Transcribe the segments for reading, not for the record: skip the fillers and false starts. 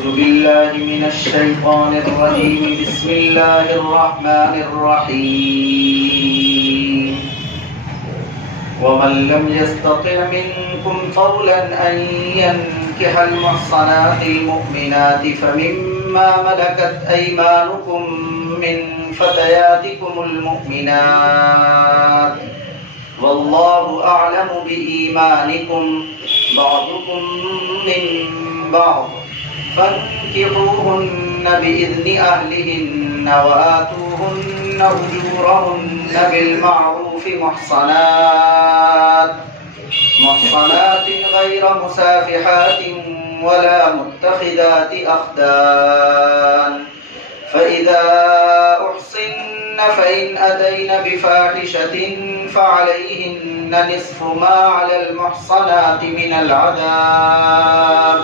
أعوذ بالله من الشيطان الرجيم بسم الله الرحمن الرحيم ومن لم يستطع منكم طولا أن ينكح المحصنات المؤمنات فمما ملكت أيمانكم من فتياتكم المؤمنات والله أعلم بإيمانكم بعضكم من بعض فانكحوهن بإذن أهلهن وآتوهن أجورهن بالمعروف محصنات غير مسافحات ولا متخذات أخدان فإذا أحصن فإن أتين بفاحشة فعليهن نصف ما على المحصنات من العذاب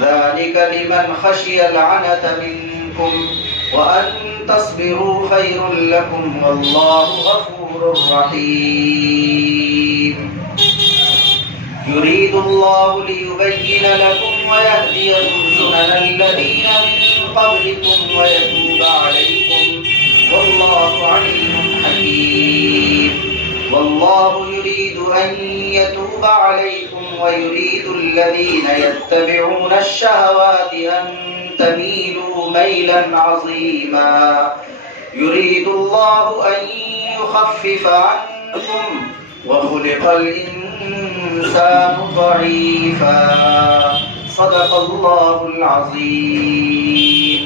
ذلك لمن خشي العنة منكم وأن تصبروا خير لكم والله غفور رحيم يريد الله ليبين لكم ويهديكم سنن الذين من قبلكم ويتوب عليكم والله عليم حكيم والله يريد أن يتوب عليكم ويريد الذين يتبعون الشهوات أن تميلوا ميلا عظيما يريد الله أن يخفف عنكم وخلق الإنسان ضعيفا صدق الله العظيم.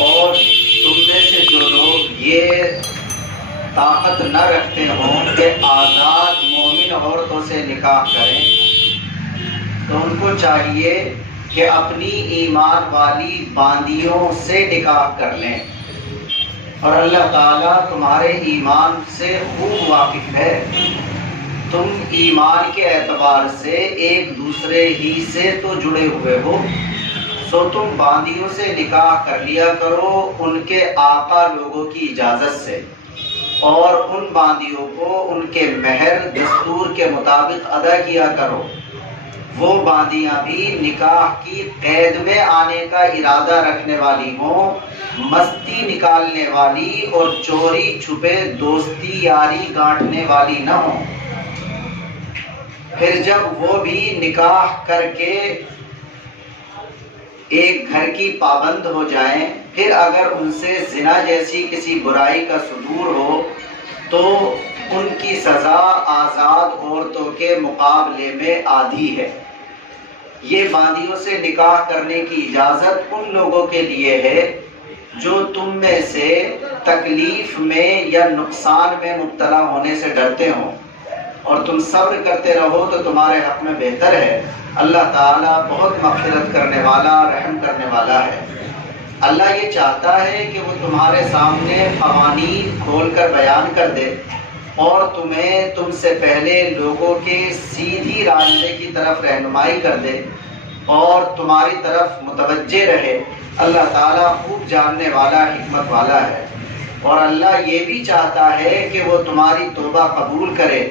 اور تم میں سے جو لوگ یہ طاقت نہ رکھتے ہوں کہ آزاد مومن عورتوں سے نکاح کریں تو ان کو چاہیے کہ اپنی ایمان والی باندیوں سے نکاح کر لیں، اور اللہ تعالیٰ تمہارے ایمان سے خوب واقف ہے. تم ایمان کے اعتبار سے ایک دوسرے ہی سے تو جڑے ہوئے ہو، تو تم باندیوں سے نکاح کر لیا کرو ان کے آقا لوگوں کی اجازت سے، اور ان باندیوں کو ان کے مہر دستور کے مطابق ادا کیا کرو. وہ باندیاں بھی نکاح کی قید میں آنے کا ارادہ رکھنے والی ہوں، مستی نکالنے والی اور چوری چھپے دوستی یاری گانٹنے والی نہ ہوں. پھر جب وہ بھی نکاح کر کے ایک گھر کی پابند ہو جائیں، پھر اگر ان سے زنا جیسی کسی برائی کا صدور ہو تو ان کی سزا آزاد عورتوں کے مقابلے میں آدھی ہے. یہ باندیوں سے نکاح کرنے کی اجازت ان لوگوں کے لیے ہے جو تم میں سے تکلیف میں یا نقصان میں مبتلا ہونے سے ڈرتے ہوں، اور تم صبر کرتے رہو تو تمہارے حق میں بہتر ہے. اللہ تعالیٰ بہت مغفرت کرنے والا رحم کرنے والا ہے. اللہ یہ چاہتا ہے کہ وہ تمہارے سامنے قوانین کھول کر بیان کر دے اور تمہیں تم سے پہلے لوگوں کے سیدھی راستے کی طرف رہنمائی کر دے اور تمہاری طرف متوجہ رہے. اللہ تعالیٰ خوب جاننے والا حکمت والا ہے. اور اللہ یہ بھی چاہتا ہے کہ وہ تمہاری توبہ قبول کرے،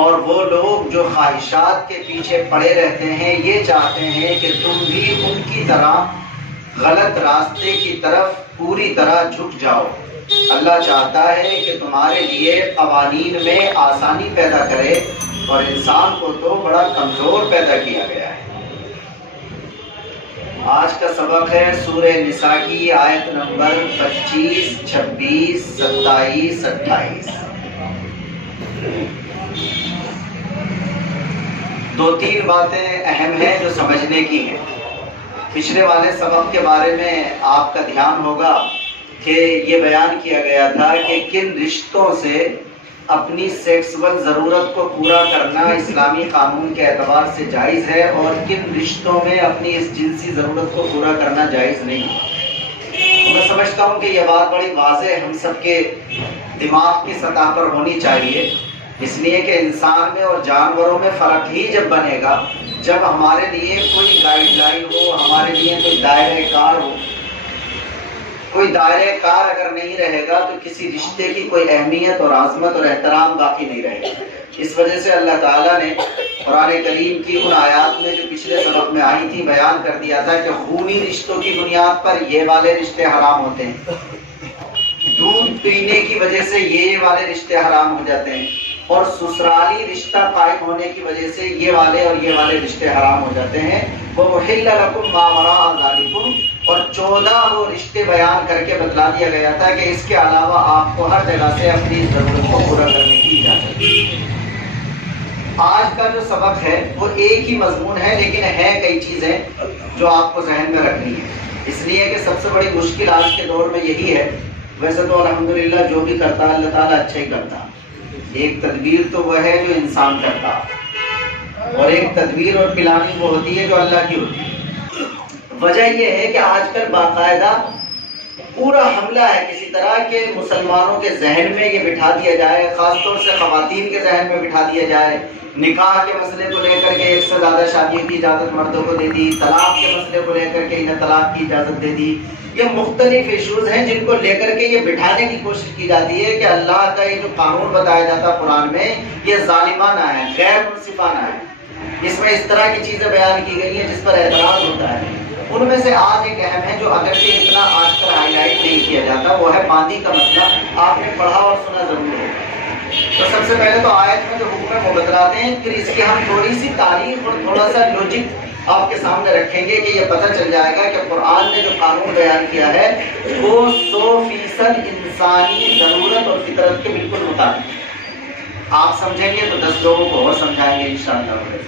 اور وہ لوگ جو خواہشات کے پیچھے پڑے رہتے ہیں یہ چاہتے ہیں کہ تم بھی ان کی طرح غلط راستے کی طرف پوری طرح جھک جاؤ. اللہ چاہتا ہے کہ تمہارے لیے قوانین میں آسانی پیدا کرے، اور انسان کو تو بڑا کمزور پیدا کیا گیا ہے. آج کا سبق ہے سورہ نساء کی آیت نمبر 25، 26، 27، 28. دو تین باتیں اہم ہیں جو سمجھنے کی ہیں. پچھلے والے سبق کے بارے میں آپ کا دھیان ہوگا کہ یہ بیان کیا گیا تھا کہ کن رشتوں سے اپنی سیکسول ضرورت کو پورا کرنا اسلامی قانون کے اعتبار سے جائز ہے، اور کن رشتوں میں اپنی اس جنسی ضرورت کو پورا کرنا جائز نہیں. میں سمجھتا ہوں کہ یہ بات بڑی واضح ہم سب کے دماغ کی سطح پر ہونی چاہیے، اس لیے کہ انسان میں اور جانوروں میں فرق ہی جب بنے گا جب ہمارے لیے کوئی گائیڈ لائن ہو، ہمارے لیے کوئی دائرہ کار ہو. کوئی دائرہ کار اگر نہیں رہے گا تو کسی رشتے کی کوئی اہمیت اور عظمت اور احترام باقی نہیں رہے گا. اس وجہ سے اللہ تعالیٰ نے قرآن کریم کی ان آیات میں جو پچھلے سبق میں آئی تھی بیان کر دیا تھا کہ خونی رشتوں کی بنیاد پر یہ والے رشتے حرام ہوتے ہیں، دودھ پینے کی وجہ سے یہ والے رشتے حرام ہو جاتے ہیں، اور سسرالی رشتہ قائم ہونے کی وجہ سے یہ والے اور یہ والے رشتے حرام ہو جاتے ہیں۔ وَأُحِلَّ لَكُم مَّا وَرَاءَ ذَلِكُمْ، اور 14 وہ رشتے بیان کر کے بتلا دیا گیا تھا کہ اس کے علاوہ آپ کو ہر جگہ سے اپنی ضرورت کو پورا کرنے کی اجازت ہے۔ آج کا جو سبق ہے وہ ایک ہی مضمون ہے، لیکن ہے کئی چیزیں جو آپ کو ذہن میں رکھنی ہے، اس لیے کہ سب سے بڑی مشکل آج کے دور میں یہی ہے۔ ویسے تو الحمدللہ جو بھی کرتا ہے اللہ تعالیٰ اچھا ہی کرتا، ایک تدبیر تو وہ ہے جو انسان کرتا، اور ایک تدبیر اور پلاننگ وہ ہوتی ہے جو اللہ کی ہوتی ہے۔ وجہ یہ ہے کہ آج کل باقاعدہ پورا حملہ ہے کسی طرح کے مسلمانوں کے ذہن میں یہ بٹھا دیا جائے، خاص طور سے خواتین کے ذہن میں بٹھا دیا جائے، نکاح کے مسئلے کو لے کر کے ایک سے زیادہ شادیوں کی اجازت مردوں کو دے دی، طلاق کے مسئلے کو لے کر کے انہیں طلاق کی اجازت دے دی۔ یہ مختلف ایشوز ہیں جن کو لے کر کے یہ بٹھانے کی کوشش کی جاتی ہے کہ اللہ کا یہ جو قانون بتایا جاتا ہے قرآن میں یہ ظالمانہ ہے، غیر منصفانہ ہے، اس میں اس طرح کی چیزیں بیان کی گئی ہیں جس پر اعتراض ہوتا ہے۔ ان میں سے آج ایک اہم ہے جو اگرچہ اتنا آج کل ہائی لائٹ نہیں کیا جاتا، وہ ہے باندی کا مسئلہ۔ آپ نے پڑھا اور سنا ضرور ہوگا۔ تو سب سے پہلے تو آیت میں جو حکم ہے وہ بتلاتے ہیں، پھر اس کی ہم تھوڑی سی تاریخ اور تھوڑا سا لوجک آپ کے سامنے رکھیں گے کہ یہ پتہ چل جائے گا کہ قرآن نے جو قانون بیان کیا ہے وہ 100% انسانی ضرورت اور فطرت کے بالکل مطابق۔ آپ سمجھیں گے تو 10 لوگوں کو اور سمجھائیں گے انشاءاللہ۔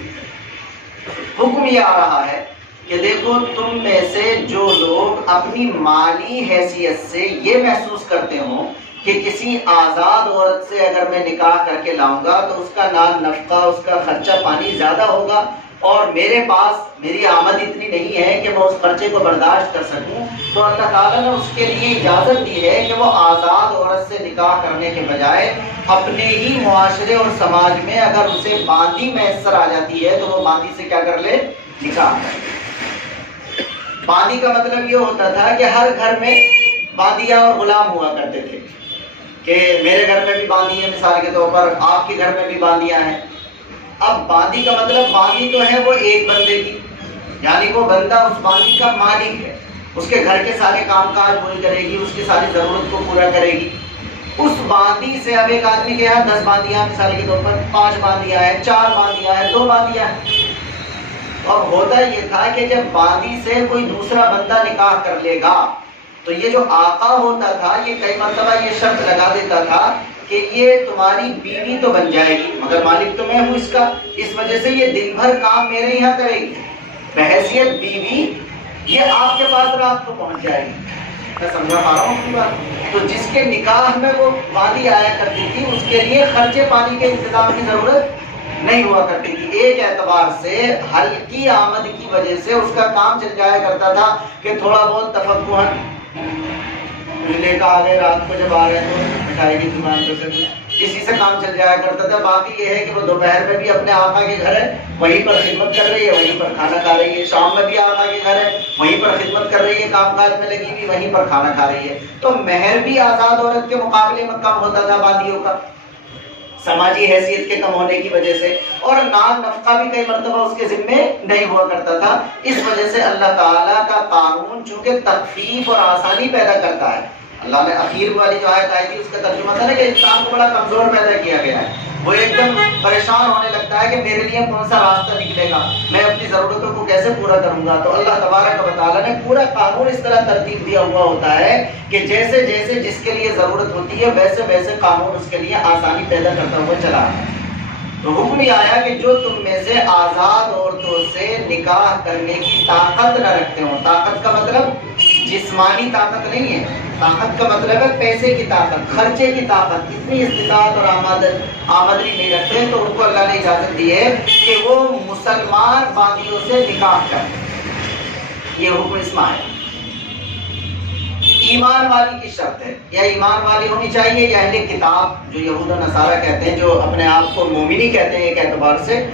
حکم یہ آ رہا ہے کہ دیکھو تم میں سے جو لوگ اپنی مالی حیثیت سے یہ محسوس کرتے ہوں کہ کسی آزاد عورت سے اگر میں نکاح کر کے لاؤں گا تو اس کا نان نفقہ، اس کا خرچہ پانی زیادہ ہوگا، اور میرے پاس میری آمد اتنی نہیں ہے کہ میں اس خرچے کو برداشت کر سکوں، تو اللہ تعالیٰ نے اس کے لیے اجازت دی ہے کہ وہ آزاد عورت سے نکاح کرنے کے بجائے اپنے ہی معاشرے اور سماج میں اگر اسے باندی میسر آ جاتی ہے تو وہ باندی سے کیا کر لے؟ نکاح کر لے۔ باندی کا مطلب یہ ہوتا تھا کہ ہر گھر میں باندیاں اور غلام ہوا کرتے تھے، کہ میرے گھر میں بھی باندی ہے، مثال کے طور پر آپ کے گھر میں بھی باندیاں ہیں۔ اب باندی کا مطلب باندی تو ہے وہ ایک بندے کی، یعنی وہ بندہ اس باندی کا مالک ہے، اس کے گھر کے سارے کام کاج وہی کرے گی، اس کی ساری ضرورت کو پورا کرے گی۔ اس باندی سے اب ایک آدمی کے یہاں 10 باندیاں، مثال کے طور پر 5 باندیاں ہیں، 4 باندیاں ہیں، 2 باندیاں ہیں۔ اور ہوتا یہ تھا کہ جب باندی سے کوئی دوسرا بندہ نکاح کر لے گا تو یہ جو آقا ہوتا تھا یہ کئی مرتبہ یہ شرط لگا دیتا تھا کہ یہ تمہاری بیوی تو بن جائے گی مگر مالک تو میں ہوں اس کا، اس وجہ سے یہ دن بھر کام میرے یہاں کرے گی، بحیثیت بیوی یہ آپ کے پاس رات کو پہنچ جائے گی۔ میں سمجھا پا رہا ہوں کی بات؟ تو جس کے نکاح میں وہ باندی آیا کرتی تھی اس کے لیے خرچے پانی کے انتظام کی ضرورت نہیں ہوا کرتی تھی۔ ایک اعتبار سے ہلکی آمد کی وجہ سے اس کا کام چل جایا کرتا تھا کہ تھوڑا بہت تفقہن لے کر آ گئے، رات کو جب آ گئے تو مٹھائی کی دکان پہ سے اسی سے کام چل جایا کرتا تھا۔ باقی یہ ہے کہ وہ دوپہر میں بھی اپنے آقا کے گھر ہے، وہیں پر خدمت کر رہی ہے، وہیں پر کھانا کھا رہی ہے، شام میں بھی آقا کے گھر ہے، وہیں پر خدمت کر رہی ہے، کام کاج میں لگی ہوئی، وہیں پر کھانا کھا رہی ہے۔ تو مہر بھی آزاد عورت کے مقابلے میں کم ہوتا تھا باندیوں کا، سماجی حیثیت کے کم ہونے کی وجہ سے، اور نان نفقہ بھی کئی مرتبہ اس کے ذمے نہیں ہوا کرتا تھا۔ اس وجہ سے اللہ تعالیٰ کا قانون چونکہ تخفیف اور آسانی پیدا کرتا ہے، اللہ نے اخیر والی جو آیت آئی تھی اس کا ترجمہ تھا نا کہ انسان کو بڑا کمزور پیدا کیا گیا ہے، وہ ایک دم پریشان ہونے لگتا ہے کہ میرے لیے کون سا راستہ نکلے گا، میں اپنی ضرورتوں کو کیسے پورا کروں گا۔ تو اللہ تبارک و تعالیٰ نے پورا قانون اس طرح ترتیب دیا ہوا ہوتا ہے کہ جیسے جیسے جس کے لیے ضرورت ہوتی ہے ویسے ویسے قانون اس کے لیے آسانی پیدا کرتا ہوا چلا ہے۔ تو حکم یہ آیا کہ جو تم میں سے آزاد عورتوں سے نکاح کرنے کی طاقت نہ رکھتے ہوں، طاقت کا مطلب جسمانی طاقت نہیں ہے، طاقت کا مطلب ہے پیسے کی طاقت، خرچے کی طاقت، اتنی استطاعت اور آمدنی نہیں رکھتے تو ان کو اللہ نے اجازت دی ہے کہ وہ مسلمان باندیوں سے نکاح کریں۔ یہ حکم اس میں ہے۔ ایمان والی کی شرط ہے، یا ایمان والی ہونی چاہیے یا اہل کتاب جو یہود و نصارہ کہتے ہیں، جو اپنے آپ کو مومنی کہتے ہیں، ایک اعتبار سے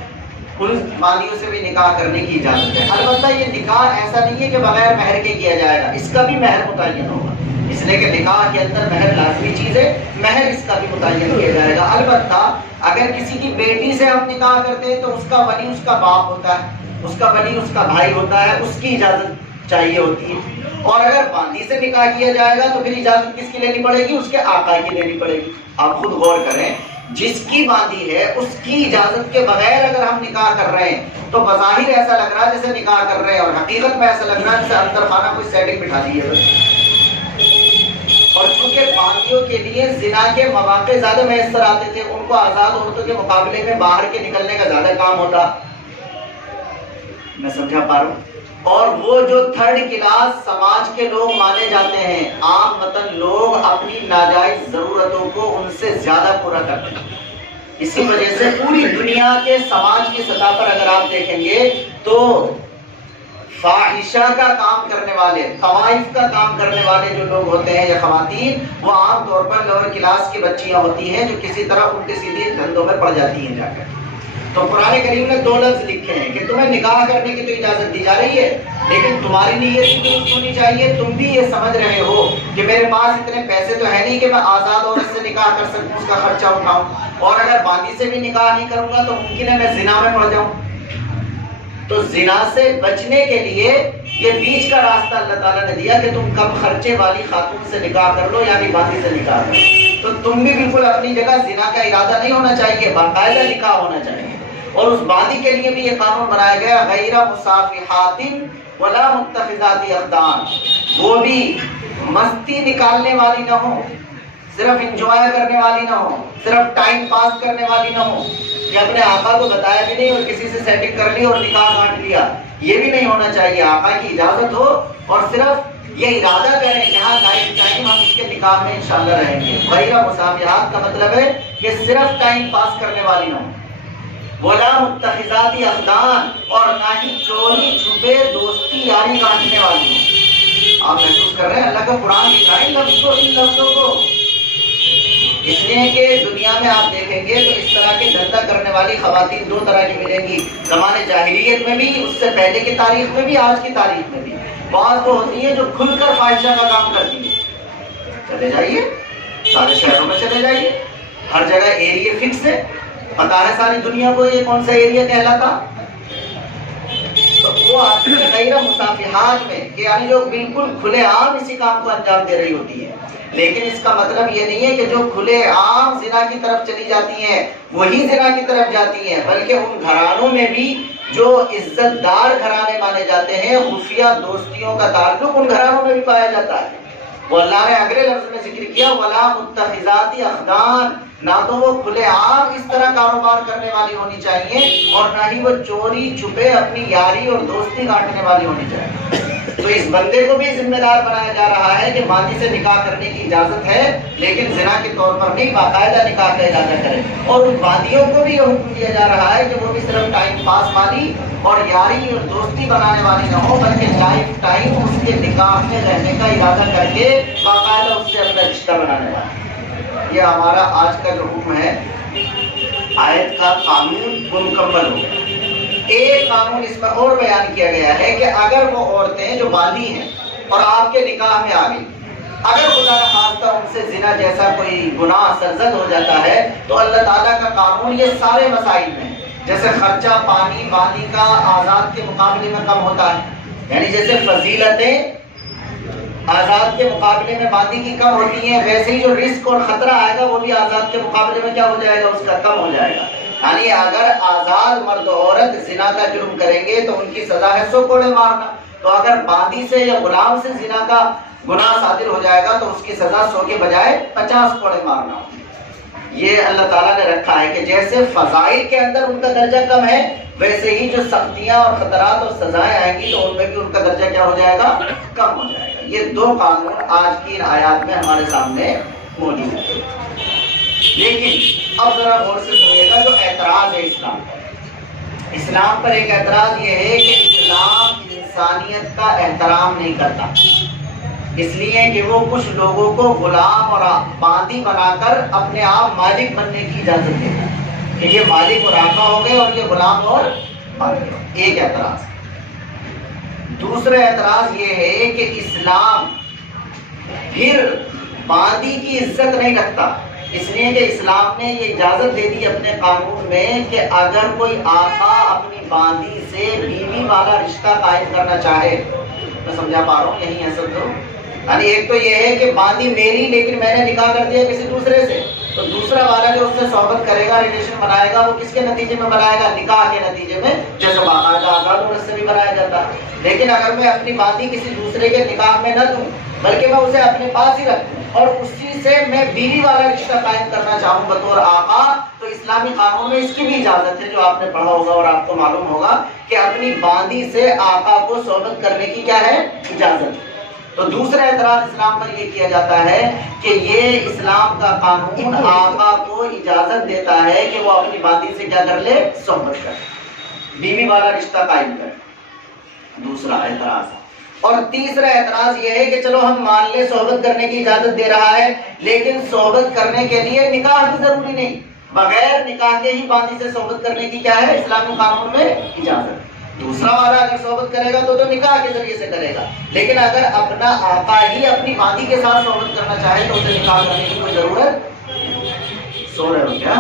ان باندیوں سے بھی نکاح کرنے کی اجازت ہے۔ البتہ یہ نکاح ایسا نہیں ہے کہ بغیر مہر کے کیا جائے گا، اس کا بھی مہر متعین ہوگا۔ اس لیے کہ نکاح کے اندر مہر لازمی چیز ہے، مہر اس کا بھی متعین کیا جائے گا۔ البتہ اگر کسی کی بیٹی سے ہم نکاح کرتے ہیں تو اس کا ولی اس کا باپ ہوتا ہے، اس کا ولی اس کا بھائی ہوتا ہے، اس کی اجازت چاہیے ہوتی ہے۔ اور اگر باندی سے نکاح کیا جائے گا تو پھر اجازت کس کی لینی پڑے گی؟ اس کے آقا کی لینی پڑے گی۔ آپ خود غور کریں، جس کی باندی ہے اس کی اجازت کے بغیر اگر ہم نکاح کر رہے ہیں تو بظاہر ایسا لگ رہا ہے جیسے نکاح کر رہے ہیں، اور حقیقت میں ایسا لگ رہا ہے جیسے اندر خانہ کوئی سیٹنگ بٹھا دی ہے۔ اور چونکہ باندیوں کے لیے زنا کے مواقع زیادہ میسر آتے تھے، ان کو آزاد عورتوں کے مقابلے میں باہر کے نکلنے کا زیادہ کام ہوتا، میں سمجھا پا رہا ہوں۔ اور وہ جو تھرڈ کلاس سماج کے لوگ مانے جاتے ہیں، عام مطلب لوگ اپنی ناجائز ضرورتوں کو ان سے زیادہ پورا کرتے ہیں۔ اسی وجہ سے پوری دنیا کے سماج کی سطح پر اگر آپ دیکھیں گے تو فاحشہ کا کام کرنے والے، طوائف کا کام کرنے والے جو لوگ ہوتے ہیں یا خواتین، وہ عام طور پر لوور کلاس کی بچیاں ہوتی ہیں جو کسی طرح الٹے سیدھے دھندوں میں پڑ جاتی ہیں جا کر۔ تو قرآن کریم نے 2 لفظ لکھے ہیں کہ تمہیں نکاح کرنے کی تو اجازت دی جا رہی ہے، لیکن تمہاری نیت درست ہونی چاہیے۔ تم بھی یہ سمجھ رہے ہو کہ میرے پاس اتنے پیسے تو ہے نہیں کہ میں آزاد عورت سے نکاح کر سکوں، اس کا خرچہ اٹھاؤں، اور اگر باندی سے بھی نکاح نہیں کروں گا تو ممکن ہے میں زنا میں پڑ جاؤں۔ تو زنا سے بچنے کے لیے یہ بیچ کا راستہ اللہ تعالیٰ نے دیا کہ تم کم خرچے والی خاتون سے نکاح کر لو، یعنی باندی سے نکاح کر لو۔ تو تم بھی بالکل اپنی جگہ زنا کا ارادہ نہیں ہونا چاہیے، باقاعدہ نکاح ہونا چاہیے۔ اور اس باندی کے لیے بھی یہ قانون بنایا گیا، غیر مصافحات ولا متخذات اخدان، وہ بھی مستی نکالنے والی نہ ہو، صرف انجوائے کرنے والی نہ ہو، صرف ٹائم پاس کرنے والی نہ ہو کہ اپنے آقا کو بتایا بھی نہیں اور کسی سے سیٹنگ کر لی اور نکاح کاٹ لیا، یہ بھی نہیں ہونا چاہیے۔ آقا کی اجازت ہو اور صرف یہ ارادہ کریں کہ ہاں لائف ٹائم ہم اس کے نکاح میں انشاءاللہ رہیں گے۔ غیر مصافحات کا مطلب ہے کہ صرف ٹائم پاس کرنے والی نہ ہو، ولا متخذات اخدان، اور نہ ہی چوری چھپے دوستی یاری کاٹنے والی ہو۔ آپ محسوس کر رہے ہیں اللہ کا قرآن لکھا ہے ان لفظوں کو، اس لیے کہ دنیا میں آپ دیکھیں گے تو اس طرح کے دھندا کرنے والی خواتین 2 طرح کی ملیں گی، زمانے جاہلیت میں بھی، اس سے پہلے کی تاریخ میں بھی، آج کی تاریخ میں بھی۔ بعض وہ ہوتی ہیں جو کھل کر فاحشہ کا کام کرتی ہیں، چلے جائیے سارے شہروں میں چلے جائیے، ہر جگہ ایریے فکس ہے، پتا ہے ساری دنیا کو یہ کون سا ایریا کہلاتا۔ تو وہ آدمی غیر مصافحات میں کہ یعنی جو بالکل کھلے عام اسی کام کو انجام دے رہی ہوتی ہے، لیکن اس کا مطلب یہ نہیں ہے کہ جو کھلے عام زنا کی طرف چلی جاتی ہیں وہی زنا کی طرف جاتی ہیں، بلکہ ان گھرانوں میں بھی جو عزت دار گھرانے مانے جاتے ہیں، خفیہ دوستیوں کا تعلق ان گھرانوں میں بھی پایا جاتا ہے۔ وہ اللہ نے اگلے لفظ میں ذکر کیا ولا متخذات اخدان، نہ تو وہ کھلے عام اس طرح کاروبار کرنے والی ہونی چاہیے اور نہ ہی وہ چوری چھپے اپنی یاری اور دوستی کاٹنے والی ہونی چاہیے۔ تو اس بندے کو بھی ذمہ دار بنایا جا رہا ہے کہ باندی سے نکاح کرنے کی اجازت ہے، لیکن زنا کے طور پر نہیں، باقاعدہ نکاح کا ارادہ کرے۔ اور ان باندیوں کو بھی یہ حکم دیا جا رہا ہے کہ وہ بھی صرف ٹائم پاس والی اور یاری اور دوستی بنانے والی نہ ہو، بلکہ لائف ٹائم اس کے نکاح میں رہنے کا ارادہ کر کے باقاعدہ اس سے اپنا رشتہ بنانے والی۔ یہ ہمارا آج کا جو حکم ہے، آیت کا قانون مکمل ہو گیا۔ ایک قانون اس میں اور بیان کیا گیا ہے کہ اگر وہ عورتیں جو باندی ہیں اور آپ کے نکاح میں آ گئی، اگر خدا نخواستہ ان سے زنا جیسا کوئی گناہ سرزد ہو جاتا ہے تو اللہ تعالیٰ کا قانون یہ سارے مسائل میں، جیسے خرچہ پانی باندی کا آزاد کے مقابلے میں کم ہوتا ہے، یعنی جیسے فضیلتیں آزاد کے مقابلے میں باندی کی کم ہوتی ہیں، ویسے ہی جو رزق اور خطرہ آئے گا وہ بھی آزاد کے مقابلے میں کیا ہو جائے گا، اس کا کم ہو جائے گا۔ یعنی اگر آزاد مرد و عورت زنا کا جرم کریں گے تو ان کی سزا ہے 100 کوڑے مارنا، تو اگر باندی سے یا غلام سے زنا کا گناہ صادر ہو جائے گا تو اس کی سزا 100 کے بجائے 50 کوڑے مارنا ہوگی۔ یہ اللہ تعالیٰ نے رکھا ہے کہ جیسے فضائل کے اندر ان کا درجہ کم ہے، ویسے ہی جو سختیاں اور خطرات اور سزائیں آئیں گی تو ان میں بھی ان کا درجہ کیا ہو جائے گا، کم ہو جائے گا۔ یہ 2 قانون آج کی ان آیات میں ہمارے سامنے موجود ہے۔ لیکن اب ذرا غور سے سنیے گا، جو اعتراض ہے اسلام پر ایک اعتراض یہ ہے کہ اسلام انسانیت کا احترام نہیں کرتا، اس لیے کہ وہ کچھ لوگوں کو غلام اور باندی بنا کر اپنے آپ مالک بننے کی اجازت دیتا ہے کہ یہ مالک اور آقا ہو گئے اور یہ غلام اور باندی۔ ایک اعتراض۔ دوسرا اعتراض یہ ہے کہ اسلام پھر باندی کی عزت نہیں رکھتا، اس لیے کہ اسلام نے یہ اجازت دے دی اپنے قانون میں کہ اگر کوئی آقا اپنی باندی سے بیوی والا رشتہ قائم کرنا چاہے، میں سمجھا پا رہا ہوں یہی ہے سب تو، یعنی ایک تو یہ ہے کہ باندی میری لیکن میں نے نکاح کر دیا کسی دوسرے سے، تو دوسرا والا جو اس سے صحبت کرے گا، ریلیشن بنائے گا، وہ کس کے نتیجے میں بنائے گا؟ نکاح کے نتیجے میں، جیسے باقاعدہ آزاد عورت سے بھی بنایا جاتا ہے۔ لیکن اگر میں اپنی باندی کسی دوسرے کے نکاح میں نہ دوں بلکہ میں اسے اپنے پاس ہی رکھوں اور اسی سے میں بیوی والا رشتہ قائم کرنا چاہوں بطور آقا، تو اسلامی قانون میں اس کی بھی اجازت ہے، جو آپ نے پڑھا ہوگا اور آپ کو معلوم ہوگا کہ اپنی باندی سے آقا کو صحبت کرنے کی کیا ہے؟ اجازت۔ تو دوسرا اعتراض اسلام پر یہ کیا جاتا ہے کہ یہ اسلام کا قانون آقا کو اجازت دیتا ہے کہ وہ اپنی باندی سے کیا کر لے؟ صحبت کرے، بیوی والا رشتہ قائم کرے، دوسرا اعتراض۔ اور تیسرا اعتراض یہ ہے کہ چلو ہم مان لے صحبت کرنے کی اجازت دے رہا ہے، لیکن صحبت کرنے کے لیے نکاح بھی ضروری نہیں، بغیر نکاح کے ہی باندی سے صحبت کرنے کی کیا ہے؟ اسلامی قانون میں اجازت۔ دوسرا والا اگر صحبت کرے گا تو نکاح کے ذریعے سے کرے گا، لیکن اگر اپنا آقا ہی اپنی باندی کے ساتھ صحبت کرنا چاہے تو اسے نکاح کرنے کی کوئی ضرورت؟ سو رہے ہو کیا؟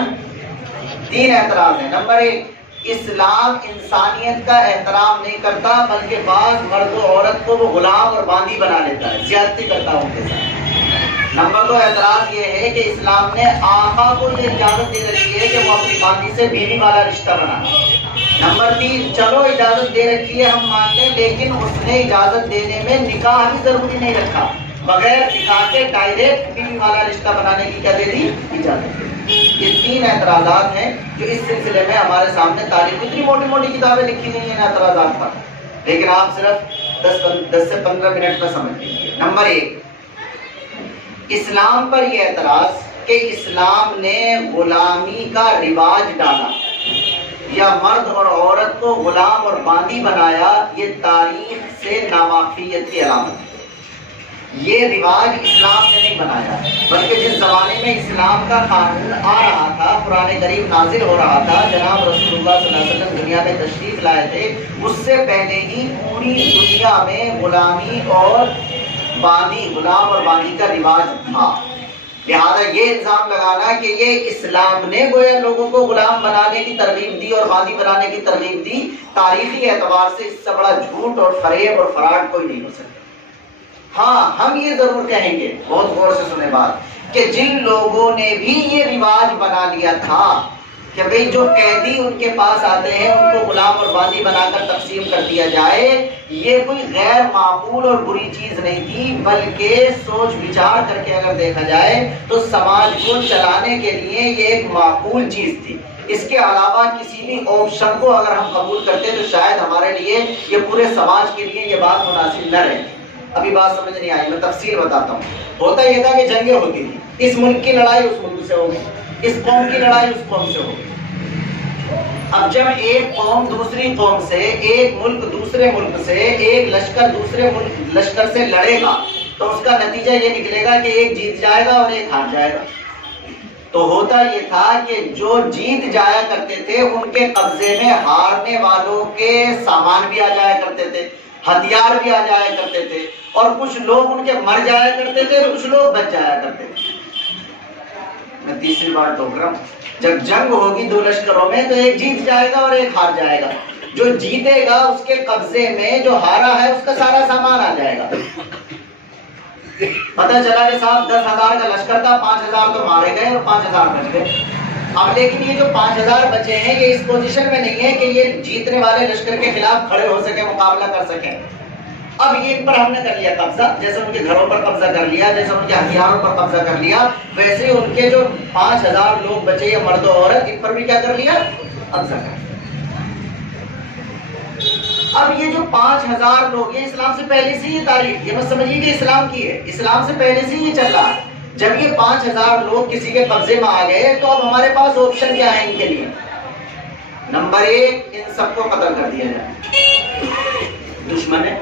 تین اعتراض ہیں۔ نمبر ایک، اسلام انسانیت کا احترام نہیں کرتا بلکہ بعض مرد و عورت کو وہ غلام اور باندی بنا لیتا ہے، زیادتی کرتا ہے ان کے ساتھ۔ نمبر دو اعتراض یہ ہے کہ اسلام نے آقا کو یہ اجازت دے رکھی ہے کہ وہ اپنی باندی سے بیوی والا رشتہ بنائے۔ نمبر تین، چلو اجازت دے رکھی ہے ہم مان لیں، لیکن اس نے اجازت دینے میں نکاح بھی ضروری نہیں رکھا، بغیر نکاح کے ڈائریکٹ بیوی والا رشتہ بنانے کی کیا دے دی؟ اجازت۔ یہ تین اعتراضات ہیں جو اس سلسلے میں ہمارے سامنے تاریخ، اتنی موٹی موٹی کتابیں لکھی گئی ہیں اعتراضات پر، لیکن آپ صرف 10 سے 15 منٹ میں سمجھ لیجیے۔ نمبر ایک، اسلام پر یہ اعتراض کہ اسلام نے غلامی کا رواج ڈالا یا مرد اور عورت کو غلام اور باندی بنایا، یہ تاریخ سے ناواقفیت کی علامت ہے۔ یہ رواج اسلام نے نہیں بنایا، بلکہ جس زمانے میں اسلام کا قانون آ رہا تھا، قرآن کریم نازل ہو رہا تھا، جناب رسول اللہ صلی اللہ علیہ وسلم دنیا میں تشریف لائے تھے، اس سے پہلے ہی پوری دنیا میں غلامی اور باندی، غلام اور باندی کا رواج تھا۔ لہذا یہ الزام لگانا کہ یہ اسلام نے گویا لوگوں کو غلام بنانے کی ترغیب دی اور باندی بنانے کی ترغیب دی، تاریخی اعتبار سے اس سے بڑا جھوٹ اور فریب اور فراڈ کوئی نہیں ہو سکتا۔ ہاں، ہم یہ ضرور کہیں گے، بہت غور سے سنیں بات، کہ جن لوگوں نے بھی یہ رواج بنا لیا تھا کہ بھئی جو قیدی ان کے پاس آتے ہیں ان کو غلام اور باندی بنا کر تقسیم کر دیا جائے، یہ کوئی غیر معقول اور بری چیز نہیں تھی، بلکہ سوچ بچار کر کے اگر دیکھا جائے تو سماج کو چلانے کے لیے یہ ایک معقول چیز تھی۔ اس کے علاوہ کسی بھی آپشن کو اگر ہم قبول کرتے تو شاید ہمارے لیے، یہ پورے سماج کے لیے یہ بات مناسب نہ رہتی۔ ابھی بات سمجھ نہیں آئی، میں تفصیل بتاتا ہوں۔ ہوتا یہ تھا کہ جنگیں ہوتی تھی، اس ملک کی لڑائی اس ملک سے ہوگی، اس قوم کی لڑائی اس قوم سے ہوگی۔ اب جب ایک قوم دوسری قوم سے، ایک ملک دوسرے ملک سے، ایک لشکر دوسرے ملک لشکر سے لڑے گا تو اس کا نتیجہ یہ نکلے گا کہ ایک جیت جائے گا اور ایک ہار جائے گا۔ تو ہوتا یہ تھا کہ جو جیت جایا کرتے تھے ان کے قبضے میں ہارنے والوں کے سامان بھی آ جایا کرتے تھے، ہتھیار بھی آ جایا کرتے تھے، اور کچھ لوگ ان کے مر جایا کرتے تھے اور کچھ لوگ بچ جایا کرتے تھے۔ میں تیسری بار ٹوک رہا ہوں، جب جنگ ہوگی دو لشکروں میں تو ایک جیت جائے گا اور ایک ہار جائے گا۔ جو جیتے گا اس کے قبضے میں جو ہارا ہے اس کا سارا سامان آ جائے گا۔ پتہ چلا کہ صاحب 10,000 کا لشکر تھا، 5,000 تو مارے گئے اور 5,000 بچ گئے۔ اب لیکن یہ جو 5,000 بچے ہیں یہ اس پوزیشن میں نہیں ہے کہ یہ جیتنے والے لشکر کے خلاف کھڑے ہو سکیں، مقابلہ کر سکیں۔ اب یہ ان پر ہم نے کر لیا قبضہ، جیسے ان کے گھروں پر قبضہ کر لیا، جیسے ان کے ہتھیاروں پر قبضہ کر لیا، ویسے ہی ان کے جو 5,000 لوگ بچے یا مرد و عورت، ان پر بھی کیا کر لیا؟ قبضہ کر لیا۔ اب یہ جو 5,000 لوگ، یہ اسلام سے پہلے سے یہ تاریخ، یہ مت سمجھیے کہ اسلام کی ہے، اسلام سے پہلے سے یہ چل رہا ہے۔ جب یہ 5,000 لوگ کسی کے قبضے میں آ گئے تو اب ہمارے پاس آپشن کیا ہے ان کے لیے؟ نمبر ایک، ان سب کو قتل کر دیا جائے، دشمن ہے۔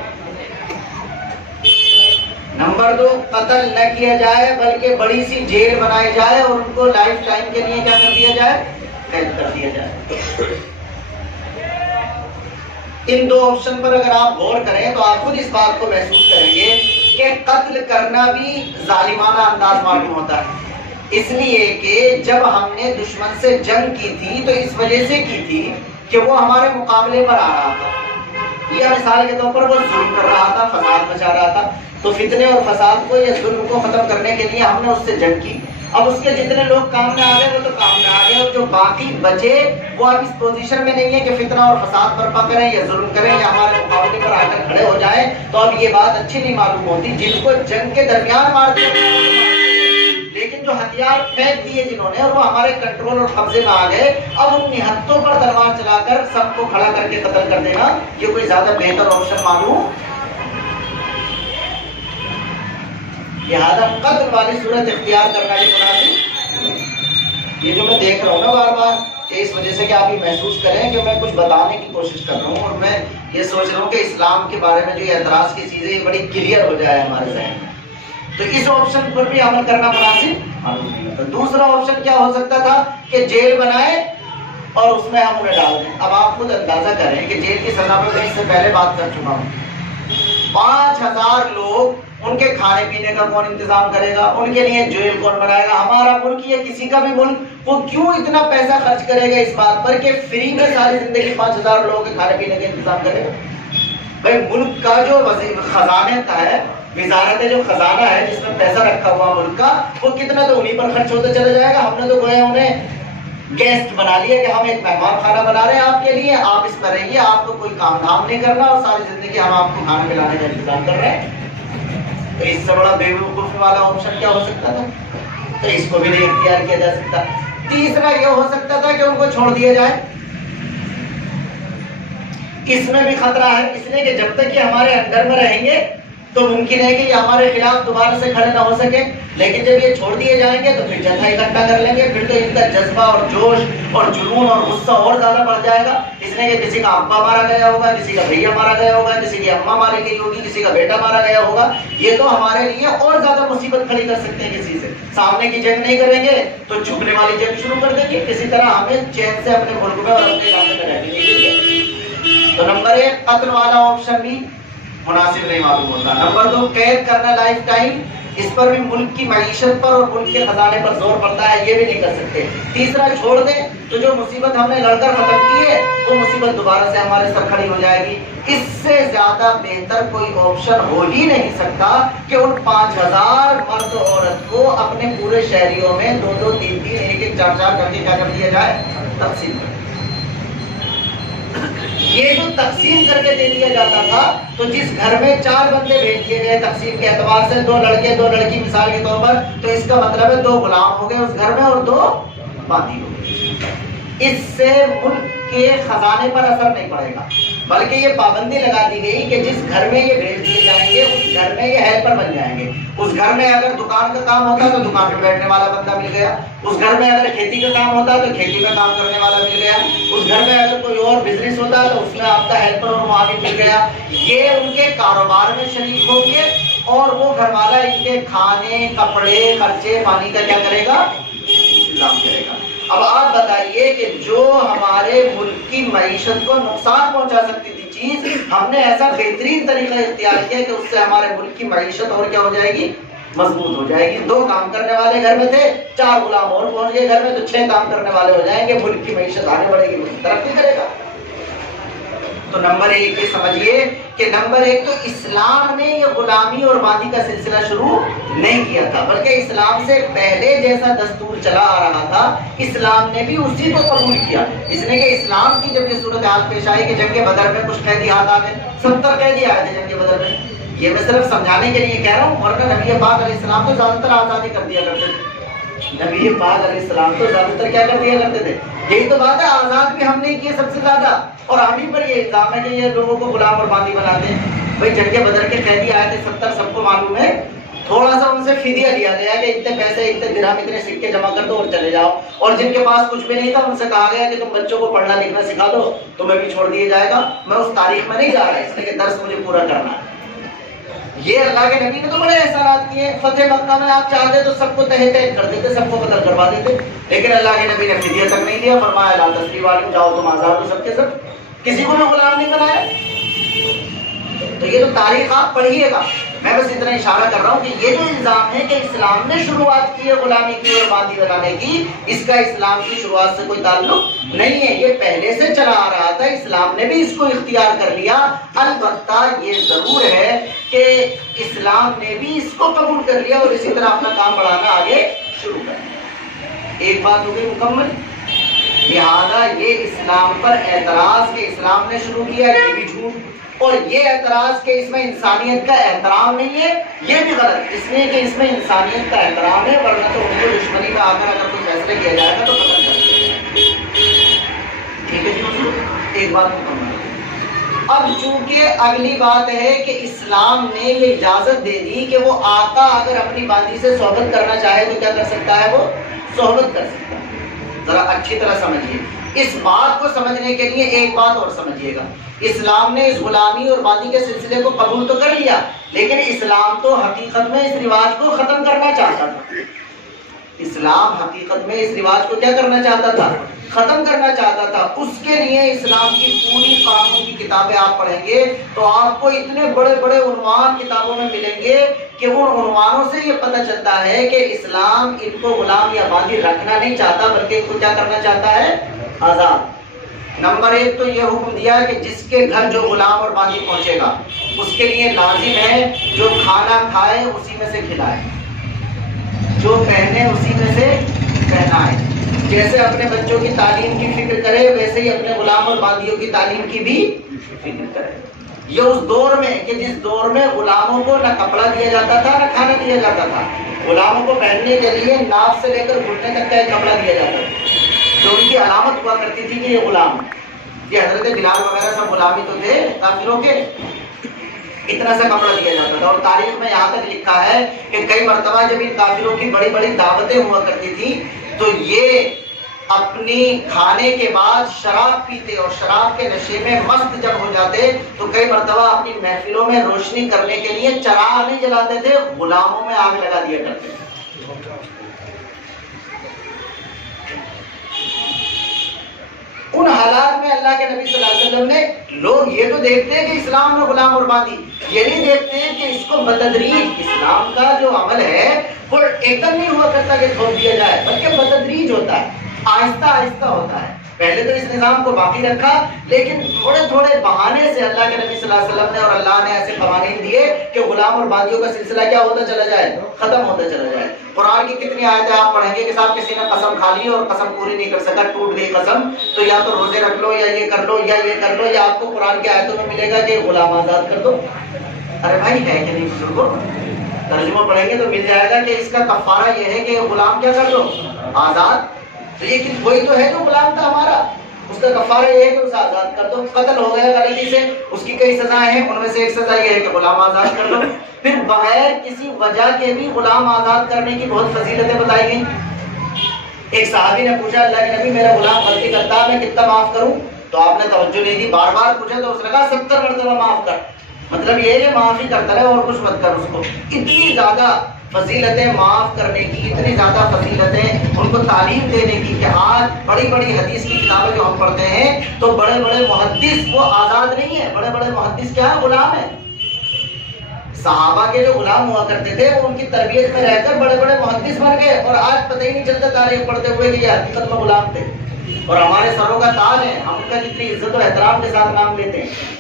نمبر دو، قتل نہ کیا جائے بلکہ بڑی سی جیل بنائی جائے اور ان کو لائف ٹائم کے لیے کیا کر دیا جائے؟ قید کر دیا جائے۔ ان دو آپشن پر اگر آپ غور کریں تو آپ خود اس بات کو محسوس کریں گے کہ قتل کرنا بھی ظالمانہ انداز معلوم ہوتا ہے، اس لیے کہ جب ہم نے دشمن سے جنگ کی تھی تو اس وجہ سے کی تھی کہ وہ ہمارے مقابلے پر آ رہا تھا، یا مثال کے طور پر وہ ظلم کر رہا تھا، فساد مچا رہا تھا، تو فتنے اور فساد کو یا ظلم کو ختم کرنے کے لیے ہم نے اس سے جنگ کی۔ اب اس کے جتنے لوگ کام میں آ گئے وہ تو کام میں آ گئے، اور جو باقی بچے وہ اب اس پوزیشن میں نہیں ہے کہ فتنہ اور فساد برپا کریں یا ظلم کریں یا ہمارے مقابلے پر آ کر کھڑے ہو جائیں، تو اب یہ بات اچھی نہیں معلوم ہوتی۔ جن کو جنگ کے درمیان مار دیا، لیکن جو ہتھیار پھینک دیے جنہوں نے، اور وہ ہمارے کنٹرول اور قبضے میں آ گئے، اب ان نہتوں پر تلوار چلا کر سب کو کھڑا کر کے قتل کر دینا یہ کوئی زیادہ بہتر آپشن معلوم۔ لہذا قتل والی صورت اختیار کرنا ہی مناسب۔ یہ جو میں دیکھ رہا ہوں نا بار بار، کہ اس وجہ سے کہ آپ یہ محسوس کریں کہ میں کچھ بتانے کی کوشش کر رہا ہوں، اور میں یہ سوچ رہا ہوں کہ اسلام کے بارے میں جو یہ اعتراض کی چیزیں یہ بڑی کلیئر ہو جائے ہمارے ذہن میں، تو اس آپشن پر بھی عمل کرنا مناسب معلوم نہیں ہوتا۔ دوسرا آپشن کیا ہو سکتا تھا کہ جیل بنائے اور اس میں ہم انہیں ڈال دیں۔ اب آپ خود اندازہ کریں کہ جیل کی سزا پر میں اس سے پہلے بات کر چکا ہوں، 5000 لوگ، ان کے کھانے پینے کا کون انتظام کرے گا؟ ان کے لیے جیل کون بنائے گا؟ ہمارا ملک یا کسی کا بھی ملک وہ کیوں اتنا پیسہ خرچ کرے گا اس بات پر کہ فری میں ساری زندگی 5000 لوگوں کے کھانے پینے کا انتظام کرے گا؟ بھائی ملک کا جو خزانے کا ہے، وزارت جو خزانہ ہے جس میں پیسہ رکھا ہوا ملک کا، وہ کتنا تو انہیں پر خرچ ہوتا چلا جائے گا۔ ہم نے تو گویا انہیں گیسٹ بنا لیا کہ ہم ایک مہمان خانہ بنا رہے ہیں آپ کے لیے، آپ اس پر رہیے، آپ کو کوئی کام دھام نہیں کرنا، اور ساری زندگی ہم آپ کو کھانا پلانے کا انتظام کر رہے ہیں۔ تو اس سے بڑا بے وقوفی والا آپشن کیا ہو سکتا تھا؟ تو اس کو بھی نہیں اختیار کیا جا سکتا۔ تیسرا یہ ہو سکتا تھا کہ ان کو چھوڑ دیا جائے، اس میں بھی خطرہ ہے، اس لیے کہ جب تک یہ ہمارے انڈر میں رہیں گے تو ممکن ہے کہ یہ ہمارے خلاف دوبارہ سے کھڑے نہ ہو سکے، لیکن جب یہ چھوڑ دیے جائیں گے تو پھر جتھا اکٹھا کر لیں گے، پھر تو ان کا جذبہ اور جوش اور جنون اور غصہ اور زیادہ بڑھ جائے گا، اس لیے کہ کسی کا ابا مارا گیا ہوگا، کسی کا بھیا مارا گیا ہوگا، کسی کی اماں ماری گئی ہوگی، کسی کا بیٹا مارا گیا ہوگا، یہ تو ہمارے لیے اور زیادہ مصیبت کھڑی کر سکتے ہیں کسی سے۔ سامنے کی جنگ نہیں کریں گے تو چھپنے والی جنگ شروع کر دیں گے، کسی طرح ہمیں چین سے اپنے ملک میں اور اپنے علاقے میں رہنے نہیں دیں گے۔ تو نمبر 1 قتل والا آپشن بھی مناسب نہیں معلوم ہوتا۔ نمبر 2 قید کرنا لائف ٹائم، اس پر بھی ملک کی معیشت پر اور ملک کے خزانے پر زور پڑتا ہے، یہ بھی نہیں کر سکتے۔ تیسرا چھوڑ دیں تو جو مصیبت ہم نے لڑ کر ختم کی ہے وہ مصیبت دوبارہ سے ہمارے سر کھڑی ہو جائے گی۔ اس سے زیادہ بہتر کوئی آپشن ہو ہی نہیں سکتا کہ ان 5000 مرد عورت کو اپنے پورے شہریوں میں 2-2 3-3 1-1 4-4 کر کے کیا کر دیا جائے؟ تقسیم کر۔ یہ جو تقسیم کر کے دے دیا جاتا تھا تو جس گھر میں 4 بندے بھیج دیے گئے تقسیم کے اعتبار سے، 2 لڑکے 2 لڑکی مثال کے طور پر، تو اس کا مطلب ہے 2 غلام ہو گئے اس گھر میں اور 2 باندھی ہو گئے۔ اس سے ملک کے خزانے پر اثر نہیں پڑے گا، بلکہ یہ پابندی لگا دی گئی کہ جس گھر میں یہ بھیج دیے جائیں گے اس گھر میں یہ ہیلپر بن جائیں گے۔ اس گھر میں اگر دکان کا کام ہوتا تو دکان پہ بیٹھنے والا بندہ مل گیا، اس گھر میں اگر کھیتی کا کام ہوتا تو کھیتی میں کام کرنے والا مل گیا، اس گھر میں اگر کوئی اور بزنس ہوتا تو اس میں آپ کا ہیلپر اور معاون مل گیا۔ یہ ان کے کاروبار میں شریک ہو گئے اور وہ گھر والا ان کے کھانے کپڑے خرچے پانی کا کیا کرے گا؟ انتظام کرے گا۔ اب آپ بتائیے کہ جو ہمارے ملک کی معیشت کو نقصان پہنچا سکتی تھی چیز، ہم نے ایسا بہترین طریقہ اختیار کیا کہ اس سے ہمارے ملک کی معیشت اور کیا ہو جائے گی؟ مضبوط ہو جائے گی۔ 2 کام کرنے والے گھر میں تھے، 4 غلام اور پہنچ گئے گھر میں تو 6 کام کرنے والے ہو جائیں گے، ملک کی معیشت آگے بڑھے گی، ملک ترقی کرے گا۔ تو نمبر 1 یہ سمجھیے کہ نمبر 1 تو اسلام نے یہ غلامی اور باندھی کا سلسلہ شروع نہیں کیا تھا، بلکہ اسلام سے پہلے جیسا دستور چلا آ رہا تھا اسلام نے بھی اسی کو قبول کیا، اس لیے کہ اسلام کی جب یہ صورتحال پیش آئی کہ جنگ بدر میں کچھ قیدی ہاتھ آ گئے، 70 قیدی آئے تھے جنگ بدر میں، یہ میں صرف سمجھانے کے لیے کہہ رہا ہوں، ورنہ نبی پاک علیہ السلام تو زیادہ تر آزادی کر دیا کرتے تھے، نبی پاک علیہ السلام تو زیادہ تر کیا کر دیا کرتے تھے؟ یہی تو بات ہے، آزاد بھی ہم نے کیے سب سے زیادہ، اور ہم ہی پر یہ الزام ہے کہ یہ لوگوں کو غلام اور باندھی بناتے ہیں۔ بھائی جنگ بدر کے قیدی آئے تھے 70، سب کو معلوم ہے، تھوڑا سا ان سے فدیہ لیا گیا کہ اتنے پیسے اتنے درہم اتنے سکے جمع کر دو اور چلے جاؤ، اور جن کے پاس کچھ بھی نہیں تھا ان سے کہا گیا کہ تم بچوں کو پڑھنا لکھنا سکھا دو، تمہیں بھی چھوڑ دیا جائے گا۔ میں اس تاریخ میں نہیں جا رہا، اس لیے کہ درس مجھے پورا کرنا ہے۔ یہ اللہ کے نبی نے تو بڑے احسانات کیے، فتح مکہ میں آپ چاہتے تو سب کو تہہ تہہ کر دیتے، سب کو قتل کروا دیتے، لیکن اللہ کے نبی نے فدیہ تک نہیں دیا، فرمایا لا تسریب علیکم، جاؤ تم آزاد ہو سب کے سب، کسی کو بھی غلام نہیں بنایا۔ تو یہ تو تاریخ آپ پڑھیے گا، میں بس اتنا اشارہ کر رہا ہوں کہ یہ جو الزام ہے کہ اسلام نے شروعات کی ہے غلامی کی اور باندی بنانے کی، اس کا اسلام کی شروعات سے کوئی تعلق نہیں ہے، یہ پہلے سے چلا آ رہا تھا، اسلام نے بھی اس کو اختیار کر لیا۔ البتہ یہ ضرور ہے کہ اسلام نے بھی اس کو قبول کر لیا اور اسی طرح اپنا کام بڑھانا آگے شروع کر دیا۔ ایک بات ہو گئی مکمل۔ لہذا یہ اسلام پر اعتراض کہ اسلام نے شروع کیا یہ بھی جھوٹ، اور یہ اعتراض کہ اس میں انسانیت کا احترام نہیں ہے یہ بھی غلط، اس لیے کہ اس میں انسانیت کا احترام ہے، ورنہ تو ان کو دشمنی میں آ کر اگر کوئی فیصلہ کیا جائے گا تو قتل کر دیں گے۔ ٹھیک ہے جی حضور، ایک بات مکمل۔ اب چونکہ اگلی بات ہے کہ اسلام نے یہ اجازت دے دی کہ وہ آقا اگر اپنی باندی سے صحبت کرنا چاہے تو کیا کر سکتا ہے، وہ صحبت کر سکتا ہے۔ ذرا اچھی طرح سمجھیے، اس بات کو سمجھنے کے لیے ایک بات اور سمجھیے گا، اسلام نے اس غلامی اور باندی کے سلسلے کو قبول تو کر لیا، لیکن اسلام تو حقیقت میں اس رواج کو ختم کرنا چاہتا تھا۔ اسلام حقیقت میں اس رواج کو کیا کرنا چاہتا تھا، ختم کرنا چاہتا تھا۔ اس کے لیے اسلام کی پوری قانون کی کتابیں آپ پڑھیں گے تو آپ کو اتنے بڑے بڑے عنوان کتابوں میں ملیں گے کہ ان عنوانوں سے یہ پتہ چلتا ہے کہ اسلام ان کو غلام یا باندی رکھنا نہیں چاہتا، بلکہ ان کو کیا کرنا چاہتا ہے، آزاد۔ نمبر ایک تو یہ حکم دیا کہ جس کے گھر جو غلام اور باندی پہنچے گا اس کے لیے لازم ہے جو کھانا کھائے اسی میں سے کھلائے، جو پہنے اسی میں سے پہنائے، جیسے اپنے بچوں کی تعلیم کی فکر کرے ویسے ہی اپنے غلام اور باندیوں کی تعلیم کی بھی فکر کرے۔ یہ اس دور میں کہ جس دور میں غلاموں کو نہ کپڑا دیا جاتا تھا نہ کھانا دیا جاتا تھا، غلاموں کو پہننے کے لیے ناف سے لے کر گھٹنے تک کا ایک کپڑا دیا جاتا تھا جو ان کی علامت ہوا کرتی تھی کہ یہ غلام ہے۔ یہ حضرت بلال وغیرہ سب غلامی تو تھے کافروں کے، اتنا سا کپڑا دیا جاتا تھا۔ اور تاریخ میں یہاں تک لکھا ہے کہ کئی مرتبہ جب ان کافروں کی بڑی بڑی دعوتیں ہوا کرتی تھی تو یہ اپنی کھانے کے بعد شراب پیتے اور شراب کے نشے میں مست جب ہو جاتے تو کئی مرتبہ اپنی محفلوں میں روشنی کرنے کے لیے چراغ نہیں جلاتے تھے، غلاموں میں آگ لگا دیا کرتے تھے۔ ان حالات میں اللہ کے نبی صلی اللہ علیہ وسلم نے، لوگ یہ تو دیکھتے ہیں کہ اسلام میں غلام اور باندی، یہ نہیں دیکھتے ہیں کہ اس کو بتدریج، اسلام کا جو عمل ہے وہ ایک دم نہیں ہوا کرتا کہ چھوڑ دیا جائے، بلکہ بتدریج ہوتا ہے، آہستہ آہستہ ہوتا ہے۔ پہلے تو اس نظام کو باقی رکھا، لیکن تھوڑے تھوڑے بہانے سے اللہ کے نبی صلی اللہ علیہ وسلم نے اور اللہ نے ایسے قوانین دیے کہ غلام اور باندیوں کا سلسلہ کیا ہوتا چلا جائے، ختم ہوتا چلا جائے۔ قرآن کی کتنی آیتیں آپ پڑھیں گے کہ صاحب کسی نے قسم کھا لی اور قسم پوری نہیں کر سکا، ٹوٹ گئی قسم، تو یا تو روزے رکھ لو یا یہ کر لو یا یہ کر لو، یا آپ کو قرآن کی آیتوں میں ملے گا کہ غلام آزاد کر دو۔ ارے بھائی ہے کہ نہیں بزرگوں، ترجمہ پڑھیں گے تو مل جائے گا کہ اس کا کفارہ یہ ہے کہ غلام کیا کر دو، آزاد۔ تو یہ وہی تو ہے جو غلام تھا ہمارا، اس کا کفارہ یہ ہے کہ اسے آزاد کر دو۔ قتل ہو گیا غلطی سے، اس کی کئی سزائیں ہیں، ان میں سے ایک سزا یہ ہے کہ غلام آزاد کر دو۔ پھر بغیر کسی وجہ کے بھی غلام آزاد کرنے کی بہت فضیلتیں بتائی گئی۔ ایک صحابی نے پوچھا اللہ کے نبی میرا غلام غلطی کرتا ہے میں کتنا معاف کروں؟ تو آپ نے توجہ نہیں دی، بار بار پوچھا تو اس نے کہا 70 مرتبہ معاف کر۔ مطلب یہ ہے کہ معاف ہی کرتا رہے اور کچھ مت کر اس کو۔ اتنی زیادہ فضیلتیں معاف کرنے کی، اتنی زیادہ فضیلتیں ان کو تعلیم دینے کی کہ آج بڑی بڑی حدیث کی کتابیں جو ہم پڑھتے ہیں تو بڑے بڑے محدث وہ آزاد نہیں ہیں، بڑے بڑے محدث کیا ہے، غلام ہیں۔ صحابہ کے جو غلام ہوا کرتے تھے وہ ان کی تربیت میں رہ کر بڑے بڑے محدث بن گئے، اور آج پتہ ہی نہیں چلتا تاریخ پڑھتے ہوئے کہ یہ حقیقت میں غلام تھے، اور ہمارے سروں کا تاج ہے، ہم ان کا کتنی عزت و احترام کے ساتھ نام لیتے ہیں۔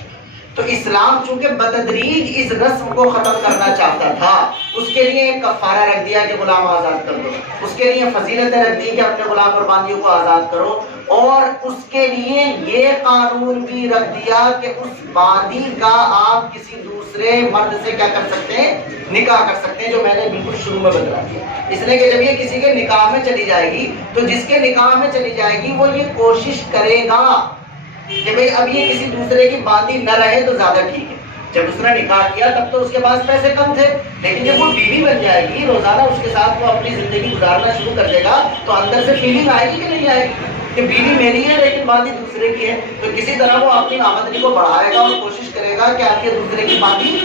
تو اسلام چونکہ بتدریج اس رسم کو ختم کرنا چاہتا تھا، اس کے لیے ایک کفارہ رکھ دیا کہ غلام آزاد کر دو، اس کے لیے فضیلتیں رکھ دی کہ اپنے غلام اور باندیوں کو آزاد کرو، اور اس کے لیے یہ قانون بھی رکھ دیا کہ اس باندی کا آپ کسی دوسرے مرد سے کیا کر سکتے ہیں، نکاح کر سکتے ہیں، جو میں نے بالکل شروع میں بتلا دیا۔ اس لیے کہ جب یہ کسی کے نکاح میں چلی جائے گی تو جس کے نکاح میں چلی جائے گی وہ یہ کوشش کرے گا کہ بھئی اب یہ کسی دوسرے کی باندی نہ رہے تو زیادہ ٹھیک ہے۔ جب اس نے نکاح کیا تب تو اس کے پاس پیسے کم تھے، لیکن جب وہ بیوی بن جائے گی، روزانہ اس کے ساتھ وہ اپنی زندگی گزارنا شروع کر دے گا تو اندر سے فیلنگ آئے گی کہ نہیں آئے گی کہ بیوی میری ہے لیکن باندی دوسرے کی ہے، تو کسی طرح وہ اپنی آمدنی کو بڑھائے گا اور کوشش کرے گا کہ آپ یہ دوسرے کی باندی